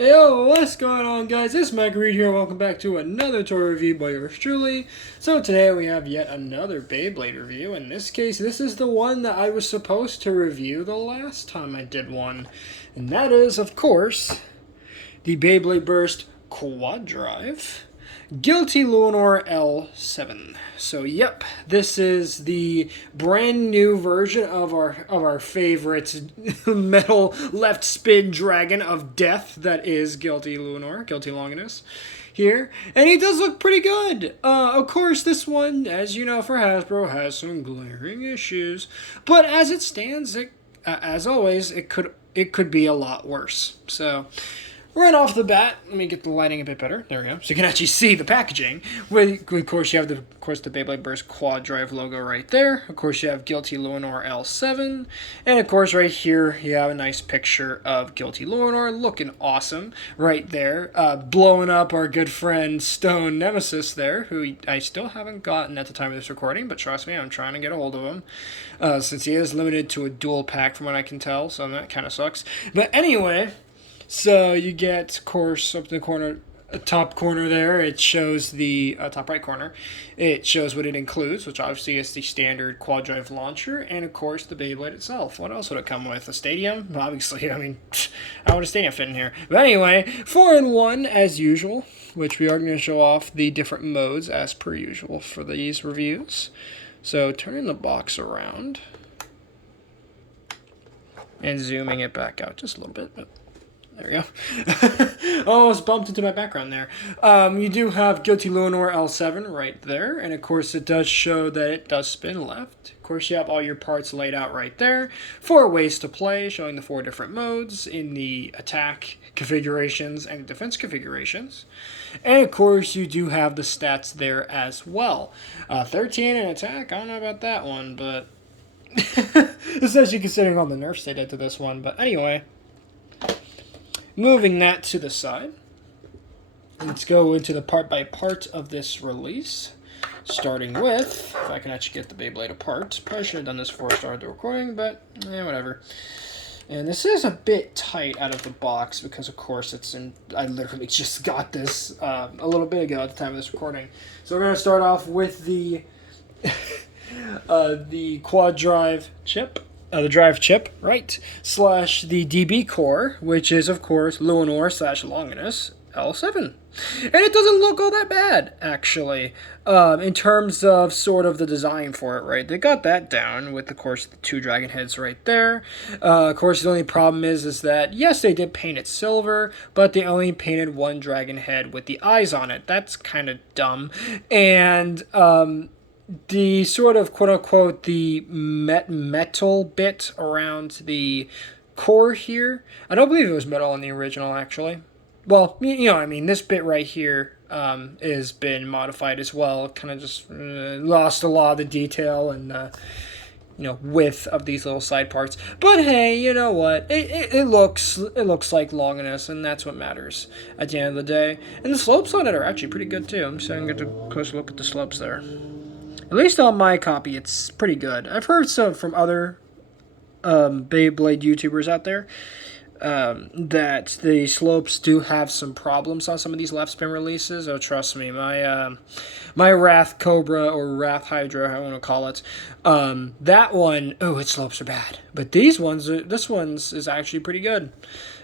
Yo, what's going on, guys? It's MRGang here. Welcome back to another toy review by yours truly. So today we have yet another Beyblade review. In this case, this is the one that I was supposed to review the last time I did one. And that is, of course, the Beyblade Burst Quad Drive Guilty Lúinor L7. So yep, this is the brand new version of our favorite metal left spin dragon of death that is Guilty Lúinor, Guilty Longinus here, and he does look pretty good. Of course, this one, as you know, for Hasbro, has some glaring issues, but as it stands, as always, it could be a lot worse. So right off the bat, let me get the lighting a bit better. There we go. So you can actually see the packaging. Of course, you have the Beyblade Burst Quad Drive logo right there. Of course, you have Guilty Lúinor L7. And of course, right here, you have a nice picture of Guilty Lúinor looking awesome right there. Blowing up our good friend Stone Nemesis there, who I still haven't gotten at the time of this recording, but trust me, I'm trying to get a hold of him. Since he is limited to a dual pack from what I can tell, so that kind of sucks. But anyway, so you get, of course, up in the corner, top corner there, it shows the top right corner. It shows what it includes, which obviously is the standard quad drive launcher, and of course the Beyblade itself. What else would it come with? A stadium? Obviously, I mean, how would a stadium fit in here? But anyway, 4-in-1 as usual, which we are going to show off the different modes as per usual for these reviews. So turning the box around and zooming it back out just a little bit. There we go. Almost bumped into my background there. You do have Guilty Lúinor L7 right there. And of course it does show that it does spin left. Of course you have all your parts laid out right there. 4 ways to play, showing the 4 different modes in the attack configurations and defense configurations. And of course you do have the stats there as well. 13 in attack, I don't know about that one, but especially considering all the nerfs they did to this one. But anyway, moving that to the side, let's go into the part by part of this release. Starting with, if I can actually get the Beyblade apart. Probably should have done this before I started the recording, but whatever. And this is a bit tight out of the box because, of course, I literally just got this a little bit ago at the time of this recording. So we're going to start off with the the quad drive chip. The drive chip, right, slash the DB core, which is, of course, Lúinor / Longinus L7. And it doesn't look all that bad, actually, in terms of sort of the design for it, right? They got that down with, of course, the 2 dragon heads right there. Of course, the only problem is that, yes, they did paint it silver, but they only painted 1 dragon head with the eyes on it. That's kind of dumb. And the sort of quote-unquote the metal bit around the core here, I don't believe it was metal in the original, actually. Well, you know what I mean, this bit right here has been modified as well. Kind of just lost a lot of the detail and width of these little side parts. But hey, you know what? It looks like Longinus, and that's what matters at the end of the day. And the slopes on it are actually pretty good too. I'm just going to get a closer look at the slopes there. At least on my copy, it's pretty good. I've heard some from other Beyblade YouTubers out there that the slopes do have some problems on some of these left spin releases. Oh, trust me, my Wrath Cobra or Wrath Hydra, how I want to call it, that one, its slopes are bad. But this one's is actually pretty good.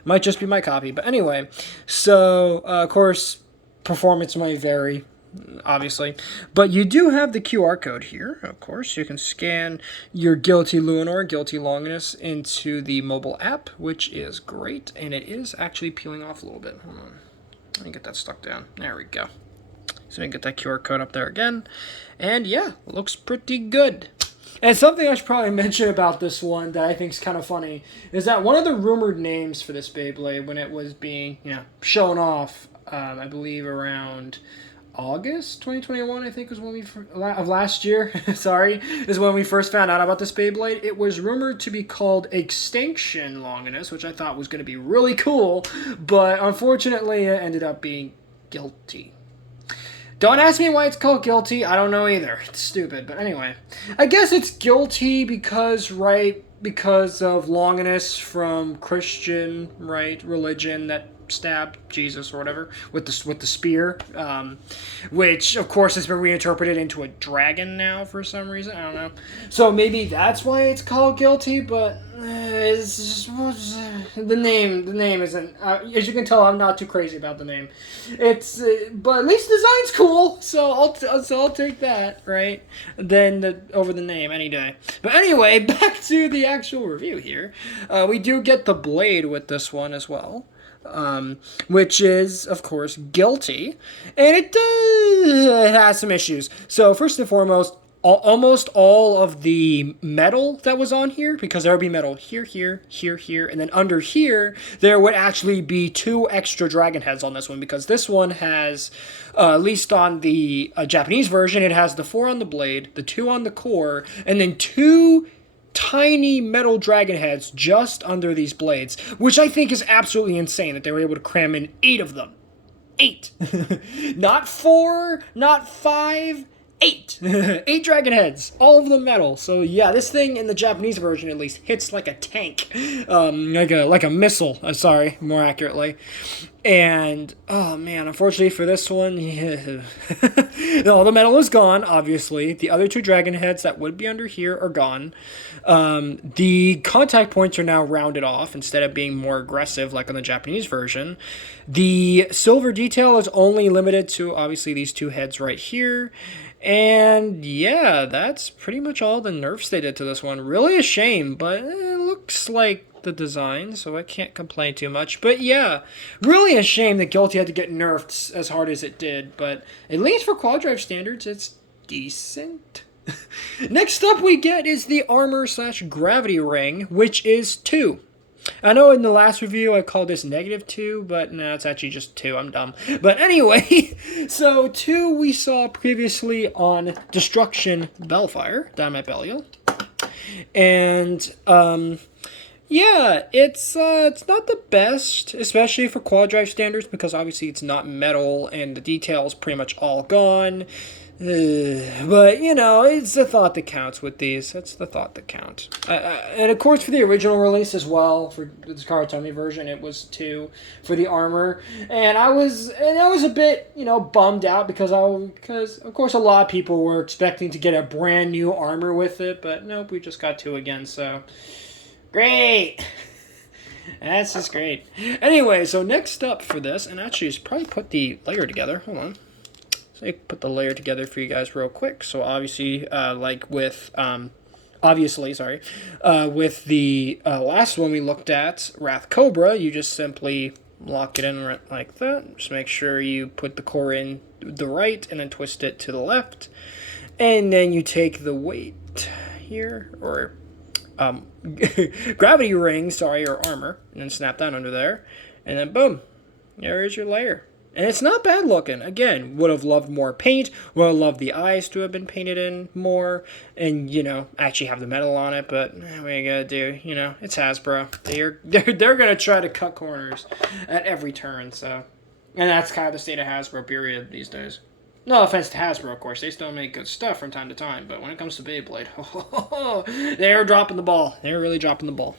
Might just be my copy, but anyway. So of course, performance might vary, obviously, but you do have the QR code here. Of course, you can scan your Guilty Lúinor, Guilty Longinus into the mobile app, which is great, and it is actually peeling off a little bit. Hold on, let me get that stuck down. There we go. So we can get that QR code up there again, and yeah, looks pretty good. And something I should probably mention about this one that I think is kind of funny is that one of the rumored names for this Beyblade, when it was being shown off, I believe around August 2021, I think was when of last year, sorry, is when we first found out about this Beyblade. It was rumored to be called Extinction Longinus, which I thought was going to be really cool, but unfortunately it ended up being Guilty. Don't ask me why it's called Guilty, I don't know either. It's stupid, but anyway. I guess it's Guilty because of Longinus from Christian, right, religion that stab Jesus or whatever with the spear, which of course has been reinterpreted into a dragon now for some reason. I don't know. So maybe that's why it's called Guilty, but it's just the name. The name isn't. As you can tell, I'm not too crazy about the name. It's but at least the design's cool, so I'll take that, right? Over the name any day. But anyway, back to the actual review here. We do get the blade with this one as well. Which is, of course, Guilty, and it has some issues. So first and foremost, almost all of the metal that was on here, because there would be metal here, and then under here, there would actually be 2 extra dragon heads on this one, because this one has, at least on the Japanese version, it has the 4 on the blade, the 2 on the core, and then 2 tiny metal dragon heads just under these blades, which I think is absolutely insane that they were able to cram in 8 of them. 8. Not 4, not 5, 8. 8 dragon heads, all of them metal. So yeah, this thing in the Japanese version at least hits like a tank, like a missile. Sorry, more accurately. And oh man, unfortunately for this one, all the metal is gone. Obviously, the other 2 dragon heads that would be under here are gone. The contact points are now rounded off instead of being more aggressive like on the Japanese version. The silver detail is only limited to obviously these 2 heads right here. And yeah, that's pretty much all the nerfs they did to this one. Really a shame, but it looks like the design, so I can't complain too much. But yeah, really a shame that Guilty had to get nerfed as hard as it did, but at least for quad drive standards, it's decent. Next up we get is the armor/gravity ring, which is 2. I know in the last review I called this -2, but no, it's actually just 2. I'm dumb. But anyway, so 2 we saw previously on Destruction Bellfire, down at Belial. And, yeah, it's not the best, especially for quad drive standards, because obviously it's not metal and the detail is pretty much all gone. But, you know, it's the thought that counts with these. That's the thought that counts. And, of course, for the original release as well, for the Karatomi version, it was 2 for the armor. And I was a bit, bummed out because, of course, a lot of people were expecting to get a brand new armor with it. But, nope, we just got 2 again, so great. That's just great. Anyway, so next up for this, and actually, just probably put the layer together. Hold on. So I put the layer together for you guys real quick. So obviously, with the last one we looked at, Wrath Cobra, you just simply lock it in like that. Just make sure you put the core in the right and then twist it to the left. And then you take the weight here, or gravity ring, or armor, and then snap that under there. And then boom, there is your layer. And it's not bad looking. Again, would have loved more paint. Would have loved the eyes to have been painted in more. And, actually have the metal on it. But what are you going to do? It's Hasbro. They're going to try to cut corners at every turn. So, and that's kind of the state of Hasbro, period, these days. No offense to Hasbro, of course. They still make good stuff from time to time. But when it comes to Beyblade, they're dropping the ball. They're really dropping the ball.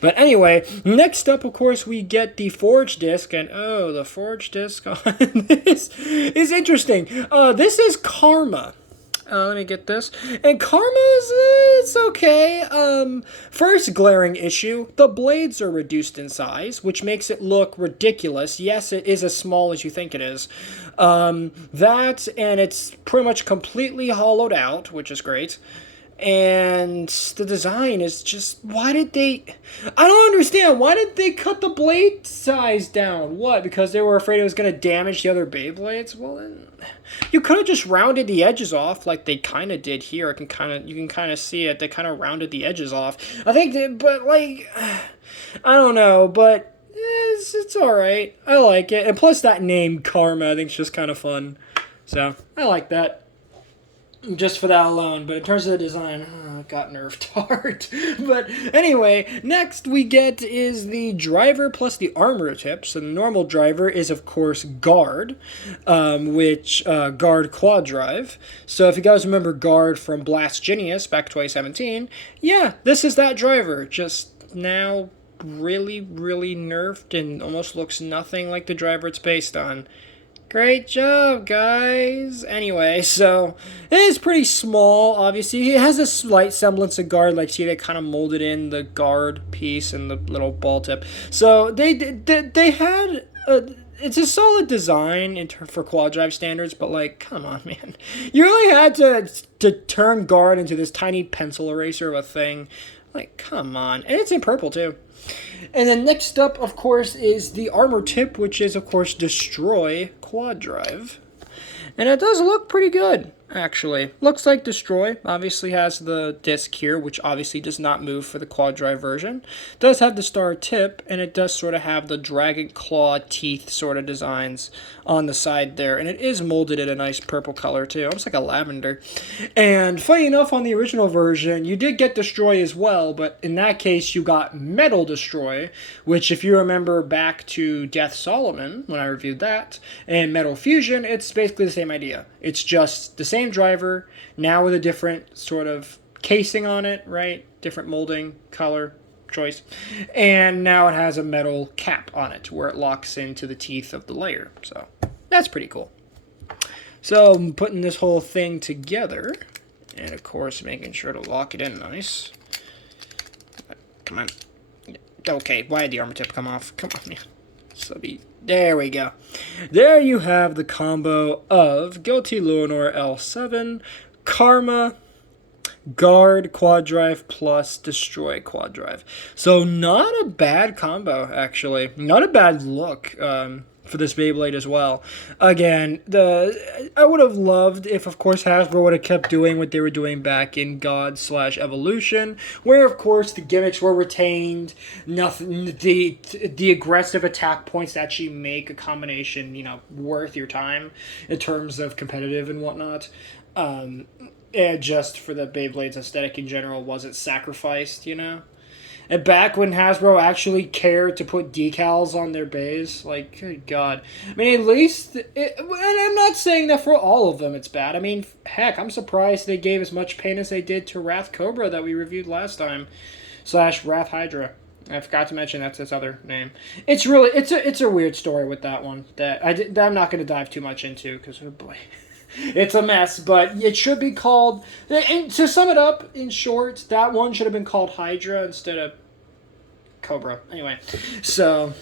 But anyway, next up, of course, we get the Forge Disc, and the Forge Disc on this is interesting. This is Karma. Let me get this. And Karma's, it's okay. First glaring issue, the blades are reduced in size, which makes it look ridiculous. Yes, it is as small as you think it is. That, and it's pretty much completely hollowed out, which is great. And the design is just, I don't understand. Why did they cut the blade size down? What? Because they were afraid it was going to damage the other Beyblades? Well, then you could have just rounded the edges off like they kind of did here. You can kind of see it. They kind of rounded the edges off. I think, I don't know, but it's all right. I like it. And plus that name, Karma, I think is just kind of fun. So, I like that. Just for that alone, but in terms of the design, it got nerfed hard. But anyway, next we get is the driver plus the armor tip. So the normal driver is, of course, Guard, which Guard Quad Drive. So if you guys remember Guard from Blast Genius back 2017, yeah, this is that driver, just now really, really nerfed and almost looks nothing like the driver it's based on. Great job, guys! Anyway, so it is pretty small, obviously. It has a slight semblance of guard, like see they kind of molded in the guard piece and the little ball tip. So they had it's a solid design for quad drive standards, but like, come on, man. You really had to turn guard into this tiny pencil eraser of a thing. Like, come on. And it's in purple, too. And then next up, of course, is the armor tip, which is, of course, Destroy Quad Drive. And it does look pretty good, actually. Looks like Destroy. Obviously has the disc here, which obviously does not move for the Quad Drive version. Does have the star tip, and it does sort of have the dragon claw teeth sort of designs on the side there. And it is molded in a nice purple color, too. Almost like a lavender. And funny enough, on the original version, you did get Destroy as well, but in that case, you got Metal Destroy, which if you remember back to Death Solomon, when I reviewed that, and Metal Fusion, it's basically the same idea. It's just the same driver, now with a different sort of casing on it, right? Different molding, color, choice. And now it has a metal cap on it where it locks into the teeth of the layer. So that's pretty cool. So I'm putting this whole thing together. And of course making sure to lock it in nice. Come on. Okay, why did the armor tip come off? Come on, man. There we go. There you have the combo of Guilty Lúinor L7, Karma, Guard Quad Drive plus Destroy Quad Drive. So not a bad combo, actually. Not a bad look for this Beyblade as well. Again, I would have loved if, of course, Hasbro would have kept doing what they were doing back in God/Evolution, where, of course, the gimmicks were retained. Nothing, the aggressive attack points actually make a combination, worth your time in terms of competitive and whatnot. And just for the Beyblade's aesthetic in general wasn't sacrificed, And back when Hasbro actually cared to put decals on their bays, like, good God. I mean, at least, and I'm not saying that for all of them it's bad. I mean, heck, I'm surprised they gave as much pain as they did to Wrath Cobra that we reviewed last time, / Wrath Hydra. I forgot to mention that's its other name. It's really, it's a weird story with that one that I'm not going to dive too much into, because, oh boy. It's a mess, but it should be called... And to sum it up, in short, that one should have been called Hydra instead of Cobra. Anyway, so...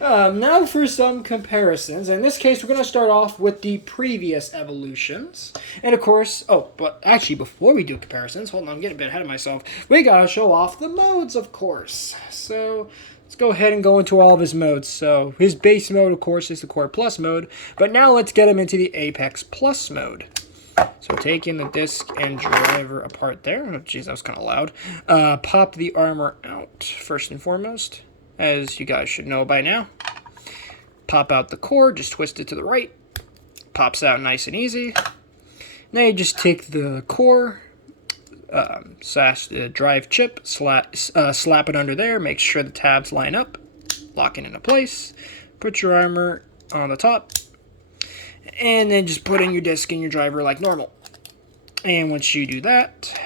now for some comparisons. In this case, we're going to start off with the previous evolutions. And of course... Oh, but actually, before we do comparisons... Hold on, I'm getting a bit ahead of myself. We got to show off the modes, of course. So... Let's go ahead and go into all of his modes. So his base mode, of course, is the Core Plus mode. But now let's get him into the Apex Plus mode. So taking the disc and driver apart there. Oh, geez, that was kind of loud. Pop the armor out first and foremost, as you guys should know by now. Pop out the core, just twist it to the right. Pops out nice and easy. Now you just take the core... drive chip, slap it under there, make sure the tabs line up, lock it into place, put your armor on the top, and then just put in your disc and your driver like normal. And once you do that,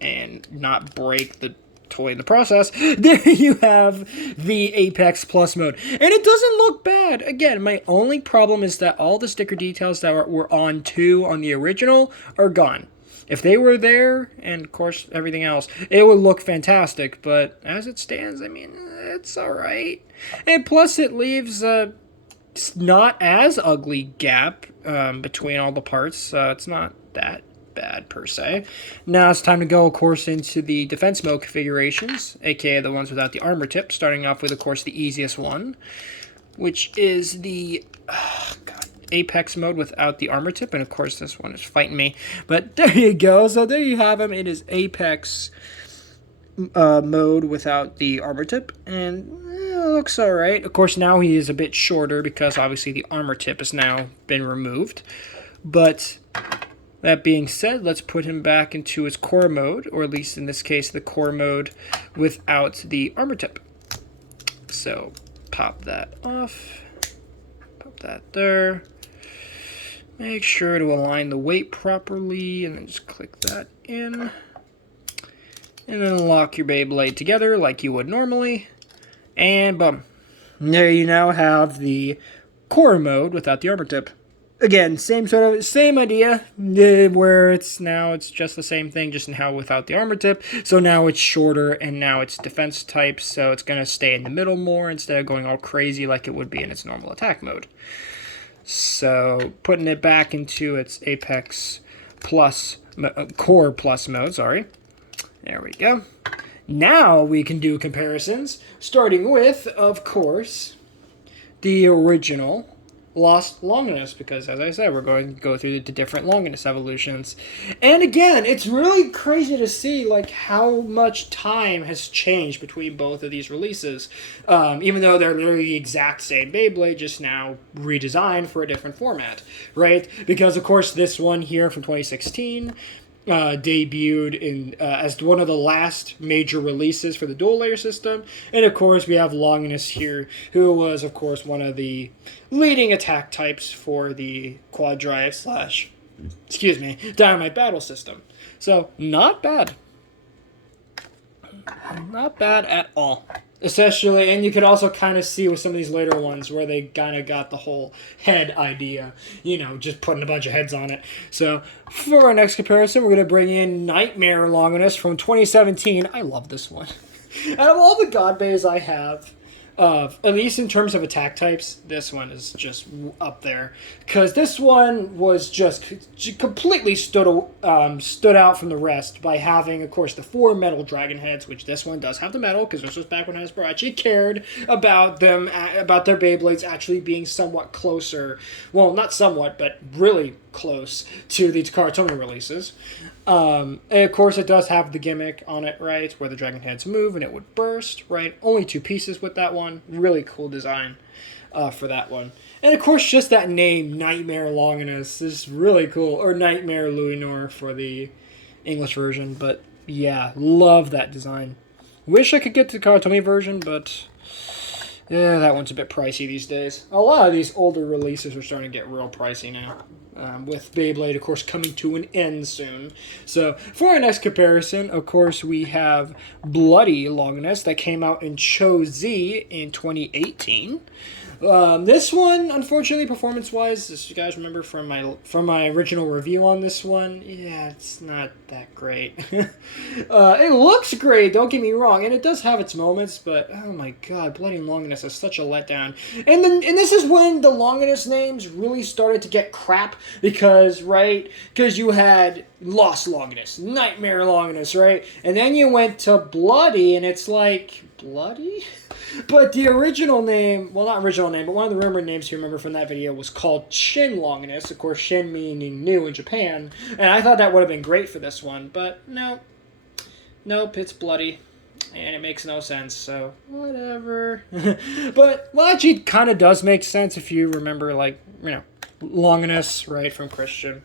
and not break the toy in the process, there you have the Apex Plus mode. And it doesn't look bad. Again, my only problem is that all the sticker details that were on 2 on the original are gone. If they were there, and of course everything else, it would look fantastic. But as it stands, I mean, it's alright. And plus it leaves a not as ugly gap between all the parts. It's not that bad per se. Now it's time to go, of course, into the defense mode configurations, aka the ones without the armor tip. Starting off with, of course, the easiest one, which is the... Apex mode without the armor tip, and of course this one is fighting me, but there you go. So there you have him. It is Apex mode without the armor tip, and it looks alright. Of course now he is a bit shorter because obviously the armor tip has now been removed, but that being said, let's put him back into his core mode, or at least in this case the core mode without the armor tip. So pop that off, pop that there. Make sure to align the weight properly, and then just click that in. And then lock your Beyblade together like you would normally. And boom. There you now have the core mode without the armor tip. Again, same idea, where it's just the same thing, just now without the armor tip. So now it's shorter, and now it's defense type, so it's going to stay in the middle more instead of going all crazy like it would be in its normal attack mode. So putting it back into its Apex Plus, Core Plus mode, sorry. There we go. Now we can do comparisons, starting with, of course, the original Lost Longinus, because as I said, we're going to go through the different Longinus evolutions. And again, it's really crazy to see like how much time has changed between both of these releases. Even though they're literally the exact same Beyblade, just now redesigned for a different format, right? Because of course this one here from 2016 debuted in as one of the last major releases for the dual layer system. And of course we have Longinus here, who was of course one of the leading attack types for the quad drive / dynamite battle system. So not bad. Not bad at all. Especially, and you can also kind of see with some of these later ones where they kind of got the whole head idea, just putting a bunch of heads on it. So, for our next comparison, we're going to bring in Nightmare Longinus from 2017. I love this one. Out of all the God Bays I have, at least in terms of attack types, this one is just up there. Because this one was just completely stood out from the rest by having, of course, the 4 metal dragon heads, which this one does have the metal, because this was back when Hasbro actually cared about their Beyblades actually being somewhat closer. Well, not somewhat, but really close to the Takara releases. And of course, it does have the gimmick on it, right, where the dragon heads move and it would burst, right? Only 2 pieces with that one. Really cool design for that one. And of course, just that name, Nightmare Longinus, is really cool. Or Nightmare Lúinor for the English version. But yeah, love that design. Wish I could get the Karatomi version, but yeah, that one's a bit pricey these days. A lot of these older releases are starting to get real pricey now. With Beyblade, of course, coming to an end soon. So, for our next comparison, of course, we have Bloody Longinus that came out in Cho Z in 2018. This one, unfortunately, performance-wise, as you guys remember from my original review on this one, yeah, it's not that great. It looks great, don't get me wrong, and it does have its moments, but oh my god, Bloody Longinus is such a letdown. And this is when the Longinus names really started to get crap, because you had Lost Longinus, Nightmare Longinus, right? And then you went to Bloody, and it's like, Bloody? But the original name, well, not original name, but one of the rumored names you remember from that video was called Shin Longinus. Of course, Shin meaning new in Japan. And I thought that would have been great for this one, but no. Nope, it's Bloody. And it makes no sense, so whatever. But, well, actually, it kind of does make sense if you remember, Longinus, right, from Christian.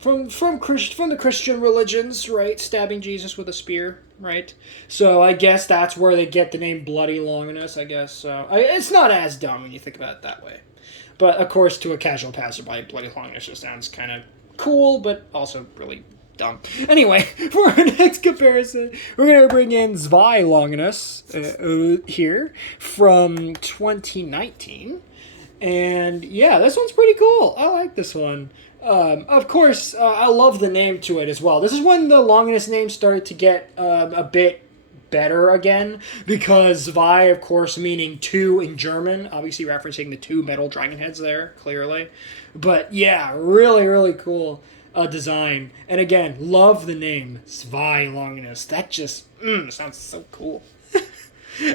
From the Christian religions, right? Stabbing Jesus with a spear, right? So I guess that's where they get the name Bloody Longinus, I guess. So it's not as dumb when you think about it that way. But, of course, to a casual passerby, Bloody Longinus just sounds kind of cool, but also really dumb. Anyway, for our next comparison, we're going to bring in Zwei Longinus here from 2019. And, yeah, this one's pretty cool. I like this one. Of course, I love the name to it as well. This is when the Longinus name started to get a bit better again, because Zwei, of course, meaning 2 in German, obviously referencing the 2 metal dragon heads there, clearly. But yeah, really, really cool design. And again, love the name, Zwei Longinus. That just sounds so cool.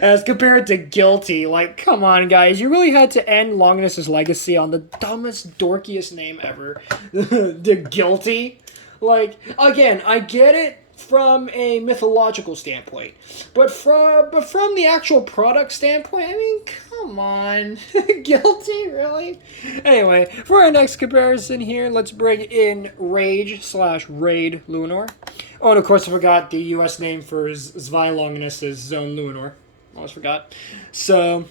As compared to Guilty, like, come on, guys. You really had to end Longinus' legacy on the dumbest, dorkiest name ever. The Guilty. Like, again, I get it from a mythological standpoint. But from the actual product standpoint, I mean, come on. Guilty, really? Anyway, for our next comparison here, let's bring in Rage/Raid Lúinor. Oh, and of course I forgot the US name for Zwei Longinus is Zone Lúinor. Almost forgot. So,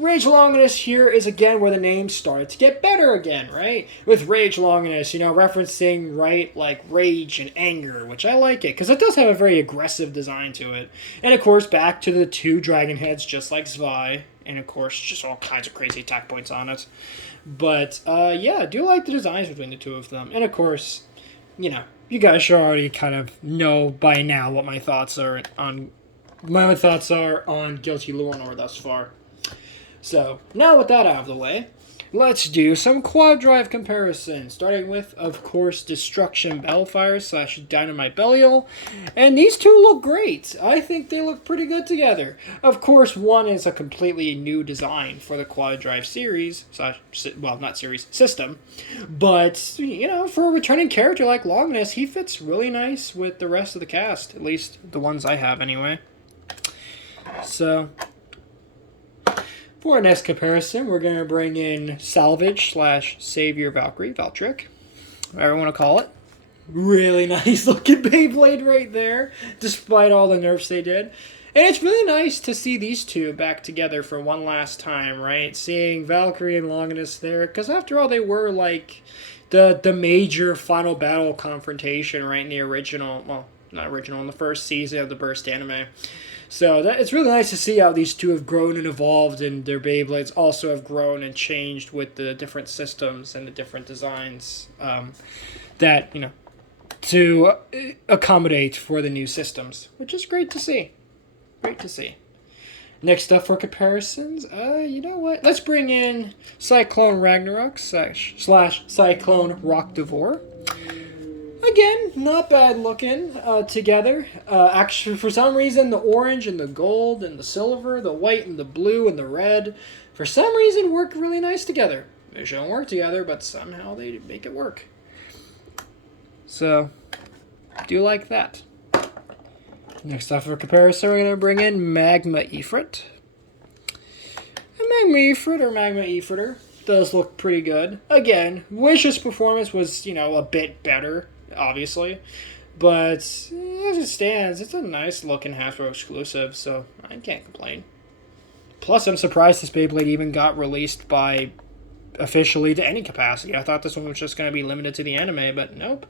Rage Longinus here is again where the name started to get better again, right? With Rage Longinus, referencing, right, like rage and anger, which I like it, because it does have a very aggressive design to it. And of course, back to the 2 dragon heads, just like Zwei, and of course, just all kinds of crazy attack points on it. But, yeah, I do like the designs between the 2 of them. And of course, you guys should already kind of know by now what my thoughts are on Guilty Lúinor thus far. So, now with that out of the way, let's do some quad drive comparisons, starting with, of course, Destruction Bellfire / Dynamite Belial, and these 2 look great. I think they look pretty good together. Of course, one is a completely new design for the quad drive series, not series, system, but, for a returning character like Longinus, he fits really nice with the rest of the cast, at least the ones I have anyway. So, for our next comparison, we're going to bring in Salvage / Savior Valkyrie, Valtryek, whatever you want to call it. Really nice looking Beyblade right there, despite all the nerfs they did. And it's really nice to see these 2 back together for one last time, right? Seeing Valkyrie and Longinus there, because after all, they were like the major final battle confrontation, right, in the original, well, not original, in the first season of the Burst anime. So it's really nice to see how these 2 have grown and evolved, and their Beyblades also have grown and changed with the different systems and the different designs to accommodate for the new systems, which is great to see. Great to see. Next up for comparisons, you know what? Let's bring in Cyclone Ragnarok / Cyclone Rock Devore. Again, not bad looking together. Actually, for some reason, the orange and the gold and the silver, the white and the blue and the red, for some reason, work really nice together. They shouldn't work together, but somehow they make it work. So, do like that. Next up for comparison, we're going to bring in Magma Ifrit. And Magma Ifrit, or Magma Ifriter, does look pretty good. Again, Wish's performance was, a bit better, obviously. But as it stands, it's a nice looking Hasbro exclusive, so I can't complain. Plus, I'm surprised this Beyblade even got released officially to any capacity. I thought this one was just going to be limited to the anime, but nope.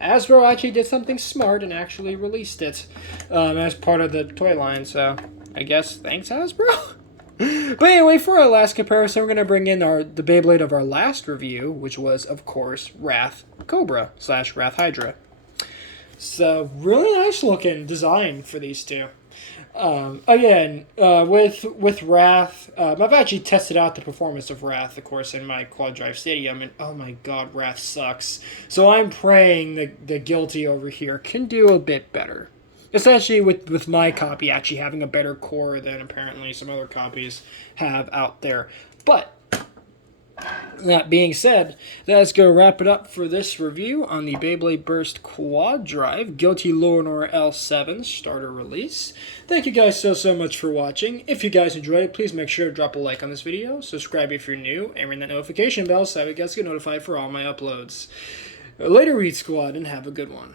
Hasbro actually did something smart and actually released it as part of the toy line, so I guess thanks, Hasbro? But anyway, for our last comparison, we're going to bring in the Beyblade of our last review, which was, of course, Wrath Cobra / Wrath Hydra. So, really nice looking design for these 2. Again, with Wrath, I've actually tested out the performance of Wrath, of course, in my Quad Drive Stadium, and oh my god, Wrath sucks. So I'm praying the Guilty over here can do a bit better. Especially with my copy actually having a better core than apparently some other copies have out there. But, that being said, let's go wrap it up for this review on the Beyblade Burst Quad Drive Guilty Lúinor L7 starter release. Thank you guys so much for watching. If you guys enjoyed it, please make sure to drop a like on this video, subscribe if you're new, and ring that notification bell so that you guys get notified for all my uploads. Later, Read Squad, and have a good one.